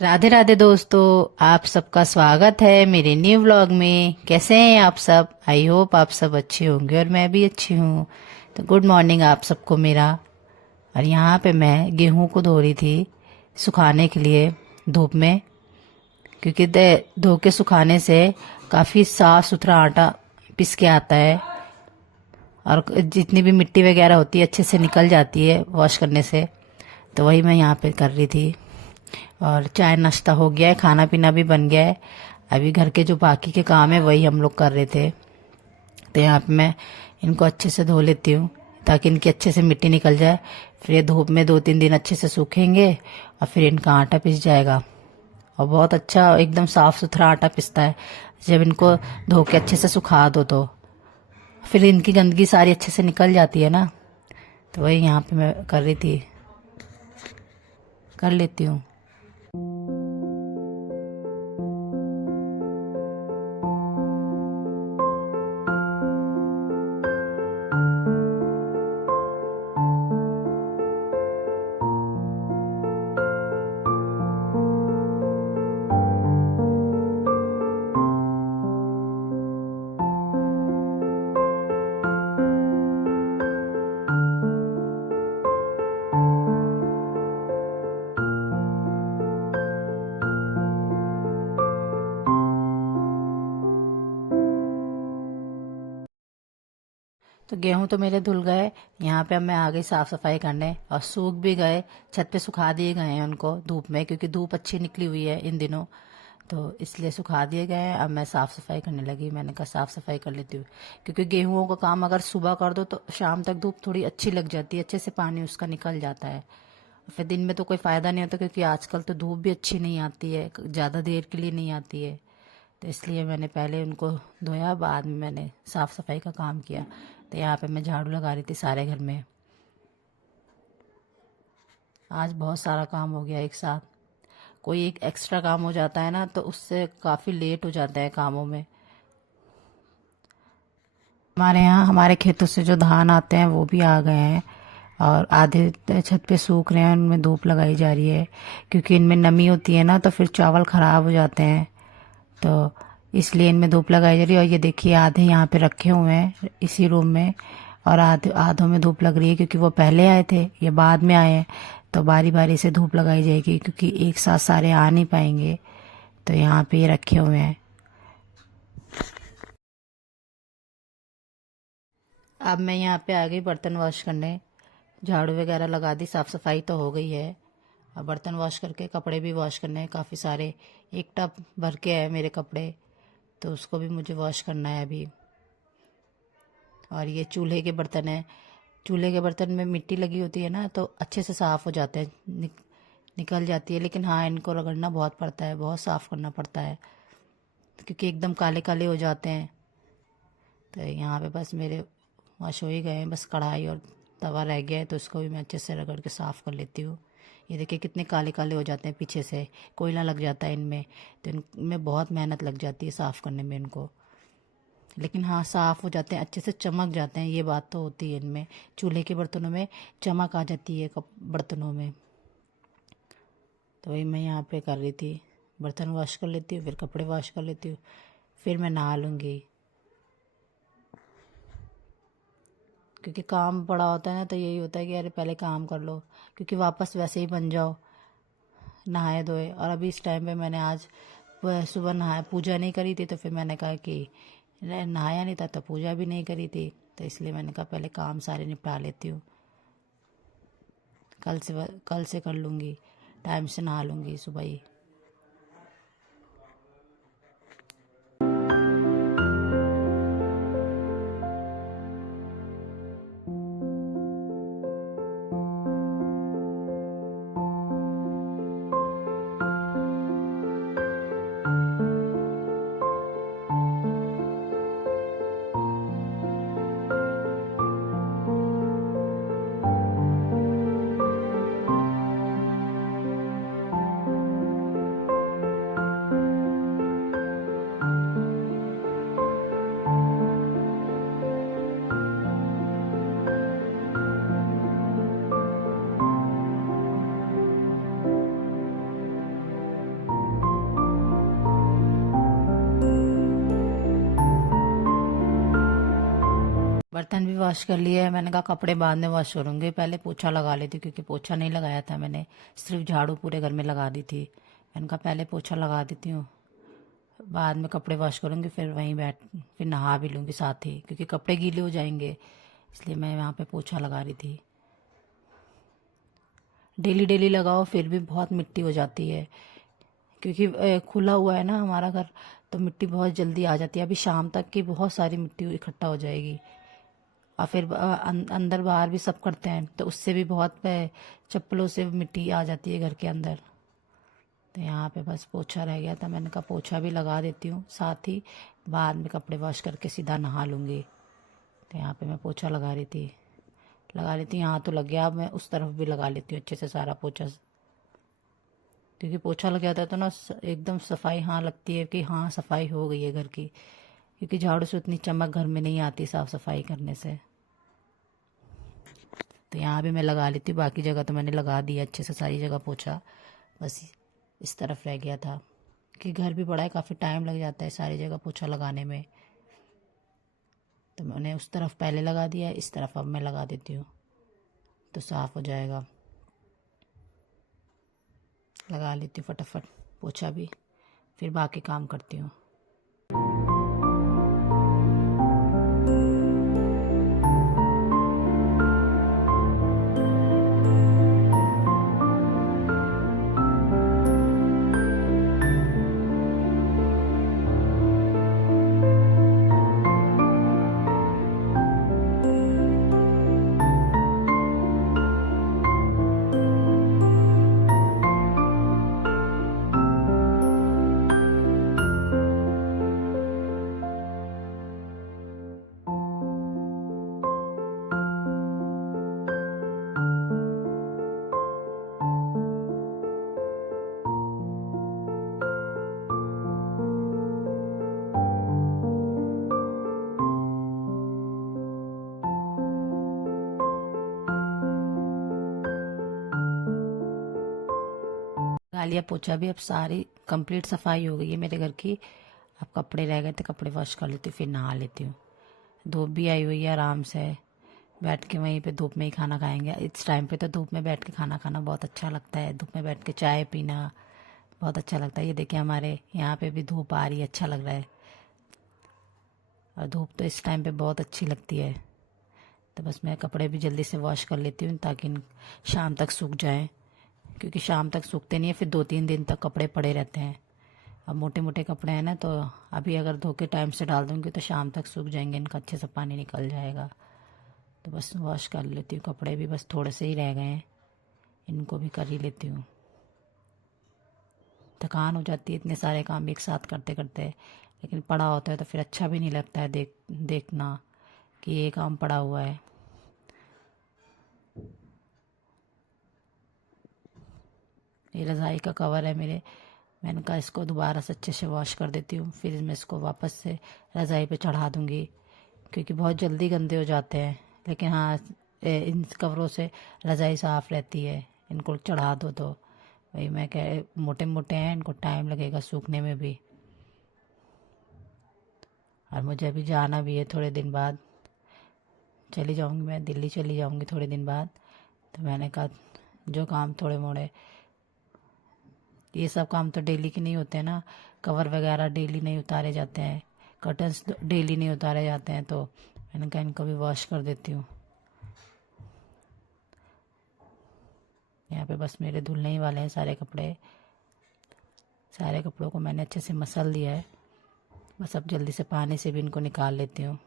राधे राधे दोस्तों। आप सबका स्वागत है मेरे न्यू व्लॉग में। कैसे हैं आप सब? आई होप आप सब अच्छे होंगे और मैं भी अच्छी हूँ। तो गुड मॉर्निंग आप सबको मेरा। और यहाँ पे मैं गेहूं को धो रही थी सुखाने के लिए धूप में, क्योंकि धो के सुखाने से काफ़ी साफ सुथरा आटा पिस के आता है और जितनी भी मिट्टी वगैरह होती है अच्छे से निकल जाती है वॉश करने से। तो वही मैं यहाँ पे कर रही थी। और चाय नाश्ता हो गया है, खाना पीना भी बन गया है। अभी घर के जो बाकी के काम है वही हम लोग कर रहे थे। तो यहाँ पे मैं इनको अच्छे से धो लेती हूँ ताकि इनकी अच्छे से मिट्टी निकल जाए। फिर ये धूप में 2-3 दिन अच्छे से सूखेंगे और फिर इनका आटा पिस जाएगा। और बहुत अच्छा एकदम साफ सुथरा आटा पिसता है जब इनको धो के अच्छे से सुखा दो। तो फिर इनकी गंदगी सारी अच्छे से निकल जाती है ना। तो वही यहाँ पे मैं कर रही थी, कर लेती हूँ। तो गेहूं तो मेरे धुल गए। यहाँ पे अब मैं आ गई साफ सफाई करने और सूख भी गए। छत पे सुखा दिए गए हैं उनको धूप में, क्योंकि धूप अच्छी निकली हुई है इन दिनों। तो इसलिए सुखा दिए गए हैं। अब मैं साफ सफाई करने लगी। मैंने कहा साफ सफाई कर लेती हूँ, क्योंकि गेहूं का काम अगर सुबह कर दो तो शाम तक धूप थोड़ी अच्छी लग जाती है, अच्छे से पानी उसका निकल जाता है। फिर दिन में तो कोई फायदा नहीं होता, क्योंकि आजकल तो धूप भी अच्छी नहीं आती है, ज़्यादा देर के लिए नहीं आती है। तो इसलिए मैंने पहले उनको धोया, बाद में मैंने साफ़ सफाई का काम किया। तो यहाँ पे मैं झाड़ू लगा रही थी सारे घर में। आज बहुत सारा काम हो गया एक साथ। कोई एक एक्स्ट्रा काम हो जाता है ना तो उससे काफ़ी लेट हो जाता है कामों में। हमारे यहाँ हमारे खेतों से जो धान आते हैं वो भी आ गए हैं और आधे छत पे सूख रहे हैं, उनमें धूप लगाई जा रही है, क्योंकि इनमें नमी होती है ना तो फिर चावल ख़राब हो जाते हैं। तो इसलिए इनमें धूप लगाई जा रही है। और ये देखिए आधे यहाँ पे रखे हुए हैं इसी रूम में, और आधे आधों में धूप लग रही है, क्योंकि वो पहले आए थे ये बाद में आए हैं। तो बारी बारी से धूप लगाई जाएगी, क्योंकि एक साथ सारे आ नहीं पाएंगे। तो यहाँ पे ये रखे हुए हैं। अब मैं यहाँ पे आ गई बर्तन वॉश करने। झाड़ू वगैरह लगा दी, साफ़ सफाई तो हो गई है। अब बर्तन वॉश करके कपड़े भी वॉश करने हैं काफ़ी सारे। एक टब भर के है मेरे कपड़े, तो उसको भी मुझे वॉश करना है अभी। और ये चूल्हे के बर्तन है। चूल्हे के बर्तन में मिट्टी लगी होती है ना तो अच्छे से साफ़ हो जाते हैं, निकल जाती है। लेकिन हाँ, इनको रगड़ना बहुत पड़ता है, बहुत साफ़ करना पड़ता है, क्योंकि एकदम काले काले हो जाते हैं। तो यहाँ पे बस मेरे वॉश हो ही गए हैं, बस कढ़ाई और तवा रह गया है, तो उसको भी मैं अच्छे से रगड़ के साफ़ कर लेती हूँ। ये देखिए कितने काले काले हो जाते हैं, पीछे से कोयला लग जाता है इनमें। तो इनमें बहुत मेहनत लग जाती है साफ़ करने में इनको। लेकिन हाँ, साफ़ हो जाते हैं, अच्छे से चमक जाते हैं, ये बात तो होती है इनमें। चूल्हे के बर्तनों में चमक आ जाती है बर्तनों में। तो वही मैं यहाँ पे कर रही थी, बर्तन वॉश कर लेती हूँ, फिर कपड़े वॉश कर लेती हूँ, फिर मैं नहा लूँगी। क्योंकि काम बड़ा होता है ना तो यही होता है कि अरे पहले काम कर लो, क्योंकि वापस वैसे ही बन जाओ नहाए धोए। और अभी इस टाइम पे मैंने आज सुबह नहाया, पूजा नहीं करी थी, तो फिर मैंने कहा कि नहाया नहीं था तो पूजा भी नहीं करी थी, तो इसलिए मैंने कहा पहले काम सारे निपटा लेती हूँ। कल से कर लूँगी, टाइम से नहा लूँगी सुबह ही। बर्तन भी वॉश कर लिए है। मैंने कहा कपड़े बाद में वॉश करूंगी, पहले पोछा लगा लेती हूँ, क्योंकि पोछा नहीं लगाया था मैंने, सिर्फ झाड़ू पूरे घर में लगा दी थी। मैंने कहा पहले पोछा लगा देती हूँ, बाद में कपड़े वॉश करूंगी, फिर वहीं बैठ फिर नहा भी लूंगी साथ ही, क्योंकि कपड़े गीले हो जाएंगे, इसलिए मैं वहाँ पे पोछा लगा रही थी। डेली डेली लगाओ फिर भी बहुत मिट्टी हो जाती है, क्योंकि खुला हुआ है ना हमारा घर, तो मिट्टी बहुत जल्दी आ जाती है। अभी शाम तक की बहुत सारी मिट्टी इकट्ठा हो जाएगी। और फिर अंदर बाहर भी सब करते हैं, तो उससे भी बहुत चप्पलों से मिट्टी आ जाती है घर के अंदर। तो यहाँ पे बस पोछा रह गया था, मैंने कहा पोछा भी लगा देती हूँ, साथ ही बाद में कपड़े वॉश करके सीधा नहा लूँगी। तो यहाँ पे मैं पोछा लगा लेती हूँ। यहाँ तो लग गया, अब मैं उस तरफ भी लगा लेती हूँ अच्छे से सारा पोछा, क्योंकि पोछा लग जाता है तो ना एकदम सफाई हाँ लगती है कि हाँ सफाई हो गई है घर की, क्योंकि झाड़ू से उतनी चमक घर में नहीं आती साफ सफाई करने से। तो यहाँ भी मैं लगा लेती हूँ, बाकी जगह तो मैंने लगा दिया अच्छे से सारी जगह पोछा, बस इस तरफ रह गया था, कि घर भी बड़ा है, काफ़ी टाइम लग जाता है सारी जगह पोछा लगाने में। तो मैंने उस तरफ पहले लगा दिया, इस तरफ अब मैं लगा देती हूँ, तो साफ़ हो जाएगा। लगा लेती हूँ फटाफट पोछा भी, फिर बाकी काम करती हूँ। लगा लिया पोछा भी, अब सारी कंप्लीट सफाई हो गई है मेरे घर की। अब कपड़े रह गए थे, कपड़े वॉश कर लेती हूँ, फिर नहा लेती हूँ। धूप भी आई हुई है, आराम से बैठ के वहीं पे धूप में ही खाना खाएंगे। इस टाइम पे तो धूप में बैठ के खाना खाना बहुत अच्छा लगता है, धूप में बैठ के चाय पीना बहुत अच्छा लगता है। ये देखिए हमारे यहाँ पे भी धूप आ रही है, अच्छा लग रहा है, और धूप तो इस टाइम पे बहुत अच्छी लगती है। तो बस मैं कपड़े भी जल्दी से वॉश कर लेती हूँ, ताकि शाम तक सूख जाएं, क्योंकि शाम तक सूखते नहीं है, फिर 2-3 दिन तक कपड़े पड़े रहते हैं। अब मोटे मोटे कपड़े हैं ना, तो अभी अगर धो के टाइम से डाल दूँगी तो शाम तक सूख जाएंगे, इनका अच्छे से पानी निकल जाएगा। तो बस वॉश कर लेती हूँ कपड़े भी, बस थोड़े से ही रह गए हैं, इनको भी कर ही लेती हूँ। थकान हो जाती है इतने सारे काम एक साथ करते करते, लेकिन पड़ा होता है तो फिर अच्छा भी नहीं लगता है देखना कि ये काम पड़ा हुआ है। ये रज़ाई का कवर है मेरे, मैंने कहा इसको दोबारा से अच्छे से वॉश कर देती हूँ, फिर मैं इसको वापस से रज़ाई पे चढ़ा दूँगी, क्योंकि बहुत जल्दी गंदे हो जाते हैं। लेकिन हाँ, इन कवरों से रज़ाई साफ़ रहती है, इनको चढ़ा दो तो वही मैं कह, मोटे मोटे हैं, इनको टाइम लगेगा सूखने में भी। और मुझे अभी जाना भी है, थोड़े दिन बाद चली जाऊँगी, मैं दिल्ली चली जाऊँगी थोड़े दिन बाद। तो मैंने कहा जो काम थोड़े मोड़े, ये सब काम तो डेली के नहीं होते ना, कवर वगैरह डेली नहीं उतारे जाते हैं, कर्टन्स डेली नहीं उतारे जाते हैं, तो मैंने कहा इनको भी वॉश कर देती हूँ। यहाँ पे बस मेरे धुलने ही वाले हैं सारे कपड़े, सारे कपड़ों को मैंने अच्छे से मसल दिया है, बस अब जल्दी से पानी से भी इनको निकाल लेती हूँ।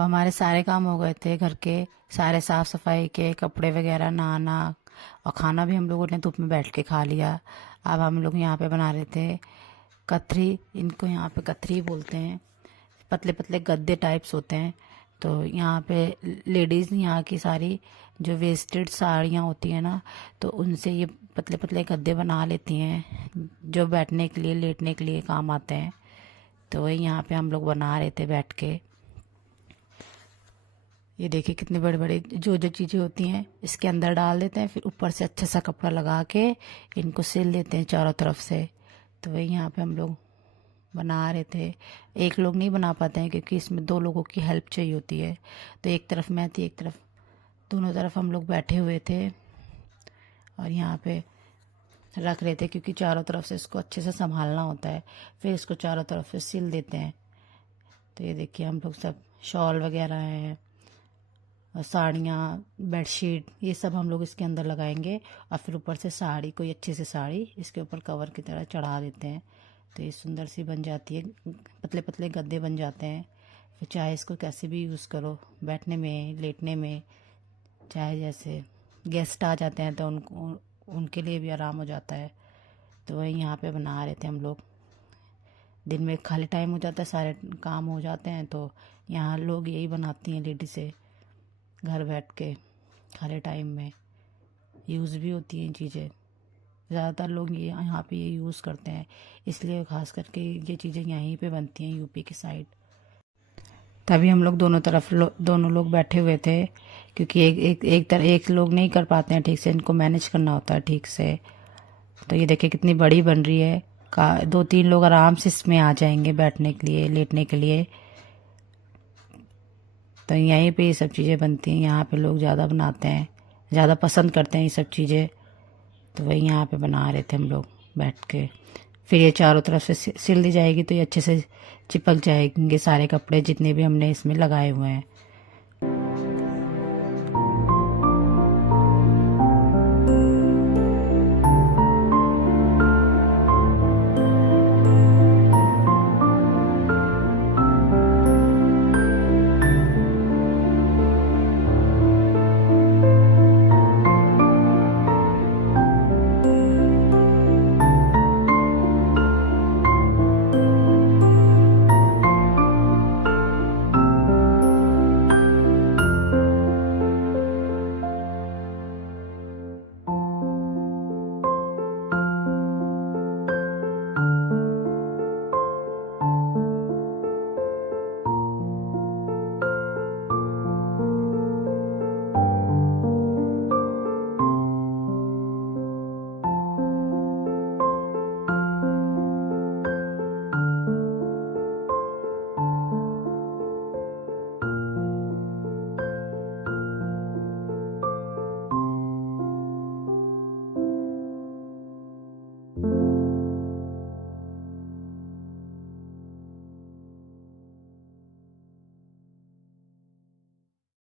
अब हमारे सारे काम हो गए थे घर के, सारे साफ सफाई के, कपड़े वगैरह, नहाना और खाना भी हम लोगों ने धूप में बैठ के खा लिया। अब हम लोग यहाँ पे बना रहे थे कथरी, इनको यहाँ पे कथरी बोलते हैं। पतले पतले गद्दे टाइप्स होते हैं। तो यहाँ पे लेडीज़ यहाँ की सारी जो वेस्टेड साड़ियाँ होती हैं ना, तो उनसे ये पतले पतले गद्दे बना लेती हैं, जो बैठने के लिए, लेटने के लिए काम आते हैं। तो वही यहाँ पे हम लोग बना रहे थे बैठ के। ये देखिए कितने बड़े बड़े जो जो चीज़ें होती हैं इसके अंदर डाल देते हैं, फिर ऊपर से अच्छा सा कपड़ा लगा के इनको सिल देते हैं चारों तरफ से। तो वही यहाँ पे हम लोग बना रहे थे। एक लोग नहीं बना पाते हैं क्योंकि इसमें 2 लोगों की हेल्प चाहिए होती है। तो एक तरफ मैं थी, एक तरफ, दोनों तरफ हम लोग बैठे हुए थे और यहाँ पे रख रहे थे, क्योंकि चारों तरफ से इसको अच्छे से संभालना होता है। फिर इसको चारों तरफ से सिल देते हैं। तो ये देखिए हम लोग सब शॉल वगैरह हैं और साड़ियाँ, बेडशीट, ये सब हम लोग इसके अंदर लगाएंगे और फिर ऊपर से साड़ी, कोई अच्छी सी साड़ी इसके ऊपर कवर की तरह चढ़ा देते हैं। तो ये सुंदर सी बन जाती है, पतले पतले गद्दे बन जाते हैं। फिर चाहे इसको कैसे भी यूज़ करो, बैठने में, लेटने में, चाहे जैसे गेस्ट आ जाते हैं तो उनके लिए भी आराम हो जाता है। तो वही यहाँ पे बना रहे थे हम लोग। दिन में खाली टाइम हो जाता है, सारे काम हो जाते हैं, तो यहाँ लोग यही बनाती हैं लेडीज़ें, घर बैठ के खाली टाइम में यूज़ भी होती हैं चीज़ें। ज़्यादातर लोग ये यहाँ पे ये यूज़ करते हैं, इसलिए खास करके ये चीज़ें यहीं पे बनती हैं यूपी की साइड। तभी हम लोग दोनों तरफ दोनों लोग बैठे हुए थे, क्योंकि एक लोग नहीं कर पाते हैं ठीक से, इनको मैनेज करना होता है ठीक से। तो ये देखिए कितनी बड़ी बन रही है, 2-3 लोग आराम से इसमें आ जाएंगे बैठने के लिए, लेटने के लिए। तो यहीं पे ये सब चीज़ें बनती हैं, यहाँ पे लोग ज़्यादा बनाते हैं, ज़्यादा पसंद करते हैं ये सब चीज़ें। तो वही यहाँ पे बना रहे थे हम लोग बैठ के। फिर ये चारों तरफ से सिल दी जाएगी तो ये अच्छे से चिपक जाएंगे सारे कपड़े जितने भी हमने इसमें लगाए हुए हैं।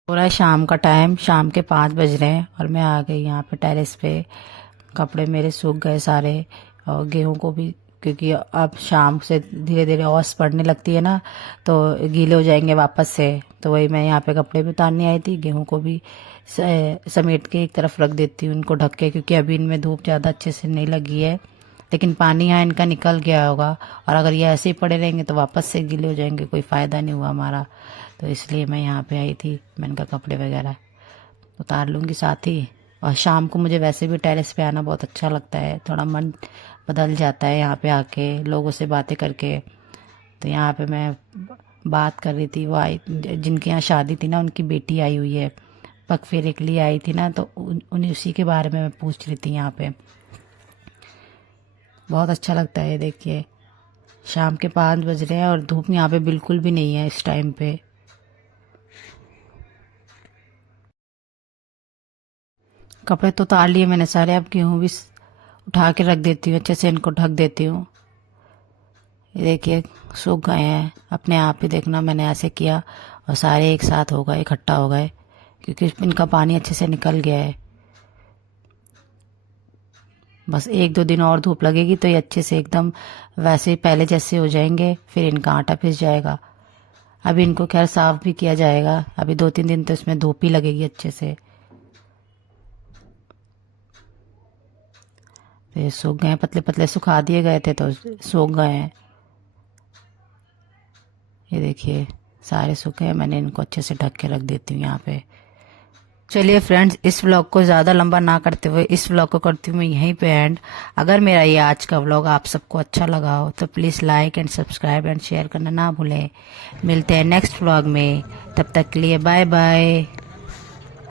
पूरा शाम का टाइम, शाम के 5 बज रहे हैं और मैं आ गई यहाँ पे टेरेस पे। कपड़े मेरे सूख गए सारे और गेहूं को भी, क्योंकि अब शाम से धीरे धीरे ओस पड़ने लगती है ना, तो गीले हो जाएंगे वापस से। तो वही मैं यहाँ पे कपड़े भी उतारने आई थी, गेहूं को भी समेट के एक तरफ रख देती हूँ इनको ढक के, क्योंकि अभी इनमें धूप ज़्यादा अच्छे से नहीं लगी है। लेकिन पानी यहाँ इनका निकल गया होगा और अगर ये ऐसे ही पड़े रहेंगे तो वापस से गीले हो जाएंगे, कोई फ़ायदा नहीं हुआ हमारा। तो इसलिए मैं यहाँ पे आई थी, मैंने कहा कपड़े वगैरह उतार लूँगी साथ ही। और शाम को मुझे वैसे भी टेरेस पे आना बहुत अच्छा लगता है, थोड़ा मन बदल जाता है यहाँ पे आके लोगों से बातें करके। तो यहाँ पे मैं बात कर रही थी, वो आई जिनके यहाँ शादी थी ना, उनकी बेटी आई हुई है, पग फेरे के लिए आई थी ना, तो उन्हीं उसी के बारे में मैं पूछ रही थी यहाँ पे। बहुत अच्छा लगता है। देखिए शाम के 5 बज रहे हैं और धूप यहाँ पे बिल्कुल भी नहीं है इस टाइम पे। कपड़े तो उतार लिए मैंने सारे, अब गेहूँ भी उठा के रख देती हूँ, अच्छे से इनको ढक देती हूँ। ये देखिए सूख गए हैं अपने आप ही, देखना मैंने ऐसे किया और सारे एक साथ हो गए, इकट्ठा हो गए, क्योंकि इनका पानी अच्छे से निकल गया है। बस 1-2 दिन और धूप लगेगी तो ये अच्छे से एकदम वैसे पहले जैसे हो जाएंगे, फिर इनका आटा पिस जाएगा। अभी इनको खैर साफ भी किया जाएगा, अभी 2-3 दिन तो इसमें धूप ही लगेगी अच्छे से। तो ये सूख गए, पतले पतले सुखा दिए गए थे तो सूख गए हैं। ये देखिए सारे सूखे हैं, मैंने इनको अच्छे से ढक के रख देती हूँ यहाँ पे। चलिए फ्रेंड्स, इस व्लॉग को ज़्यादा लंबा ना करते हुए इस व्लॉग को करती हूँ मैं यहीं पे एंड। अगर मेरा ये आज का व्लॉग आप सबको अच्छा लगा हो तो please like and subscribe and share करना ना भूलें। मिलते हैं नेक्स्ट व्लॉग में, तब तक के लिए बाय बाय।